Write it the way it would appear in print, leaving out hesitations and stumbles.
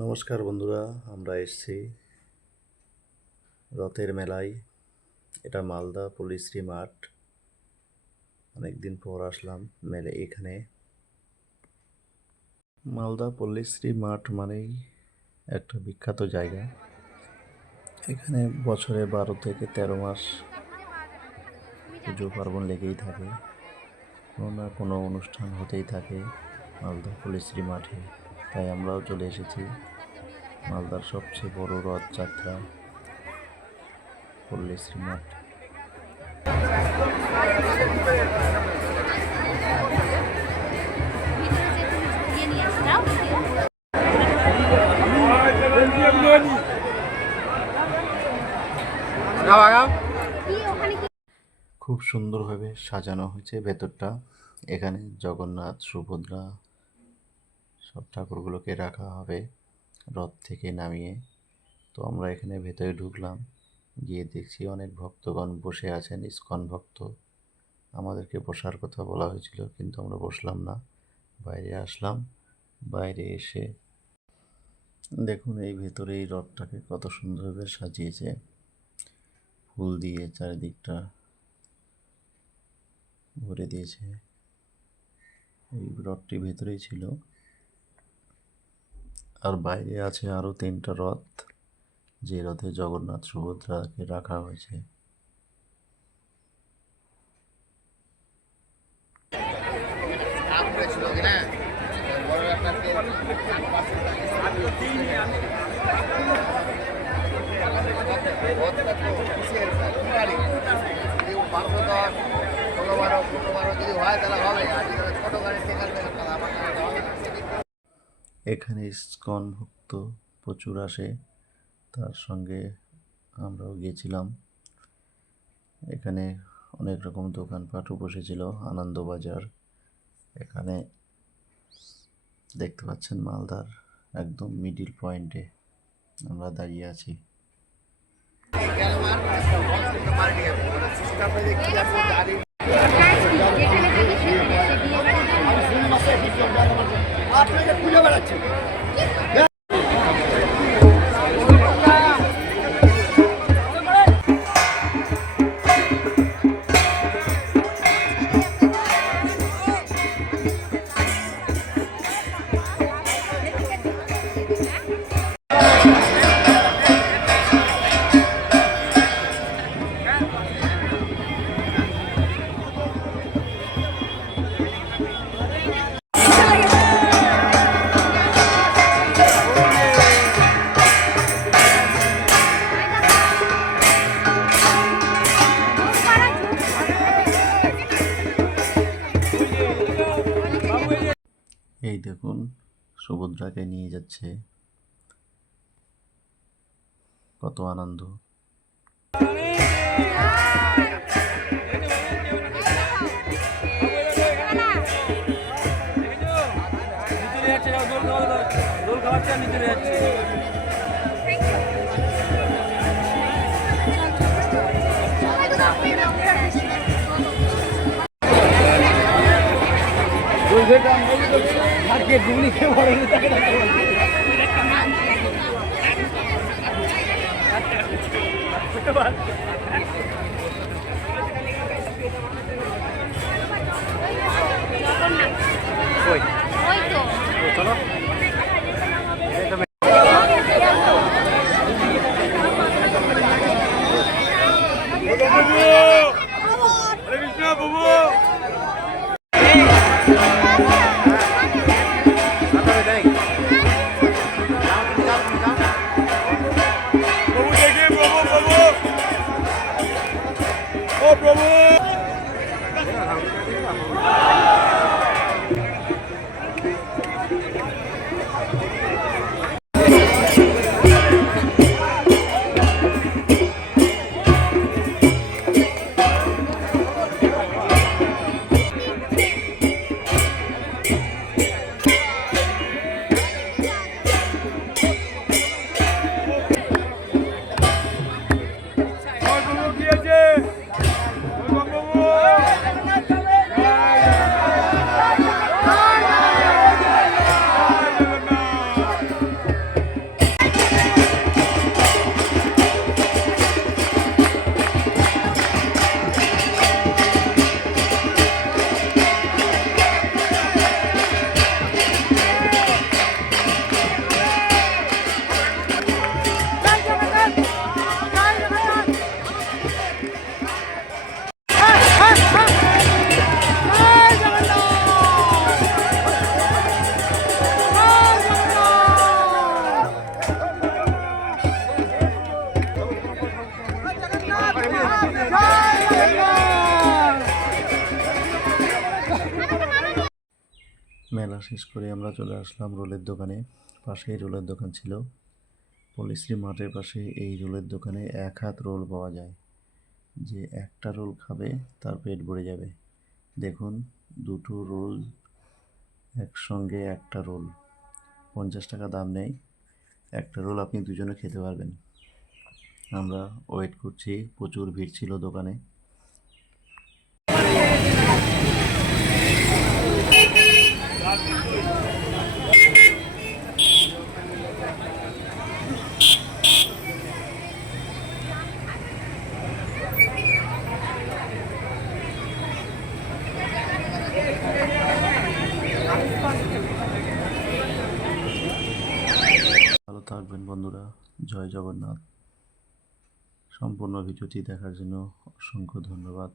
নমস্কার বন্ধুরা, আমরা এসেছি রথের মেলায়। এটা মালদা পল্লীশ্রী মাঠ। অনেকদিন পর আসলাম মেলে এখানে। মালদা পল্লীশ্রী মাঠ মানেই একটা বিখ্যাত জায়গা। এখানে বছরে 12 থেকে 13 মাস পুজো পার্বণ লেগেই থাকে, কোনো না কোনো অনুষ্ঠান হতেই থাকে মালদা পল্লীশ্রী মাঠে। তাই আমরাও চলে এসেছি মালদার সবচেয়ে বড় রথযাত্রা পল্লীশ্রী মাঠ। খুব সুন্দরভাবে সাজানো হয়েছে ভেতরটা। এখানে জগন্নাথ, সুভদ্রা সব ঠাকুরগুলোকে রাখা হবে রথ থেকে নামিয়ে। তো আমরা এখানে ভেতরে ঢুকলাম, গিয়ে দেখছি অনেক ভক্তগণ বসে আছেন, ইসকন ভক্ত। আমাদেরকে বসার কথা বলা হয়েছিল, কিন্তু আমরা বসলাম না, বাইরে আসলাম। বাইরে এসে দেখুন এই ভেতরে এই রথটাকে কত সুন্দরভাবে সাজিয়েছে, ফুল দিয়ে চারিদিকটা ভরে দিয়েছে। এই রথটি ভেতরেই ছিল। আর বাইরে আছে আরো 3টা রথ, যে রথে জগন্নাথ সুভদ্রাকে রাখা হয়েছে। এখানে ইসকন ভক্ত প্রচুর আসে, তার সঙ্গে আমরাও গিয়েছিলাম। এখানে অনেক রকম দোকানপাটও বসেছিল, আনন্দবাজার। এখানে দেখতে পাচ্ছেন মালদার একদম মিডিল পয়েন্টে আমরা দাঁড়িয়ে আছি। এই দেখুন সুভদ্রাকে নিয়ে যাচ্ছে, কত আনন্দ। চলো মেলা শেষ করে আমরা চলে আসলাম রোলের দোকানে। পাশেই রোলের দোকান ছিল। পল্লীশ্রী মাঠের পাশে এই রোলের দোকানে 1 হাত রোল পাওয়া যায়। যে একটা রোল খাবে তার পেট ভরে যাবে। দেখুন, দুটো রোল একসঙ্গে, একটা রোল 50 টাকা দাম নেয়। একটা রোল আপনি দুজনে খেতে পারবেন। আমরা ওয়েট করছি, প্রচুর ভিড় ছিল দোকানে। ভালো থাকবেন বন্ধুরা। জয় জগন্নাথ। সম্পূর্ণ ভিডিওটি দেখার জন্য অসংখ্য ধন্যবাদ।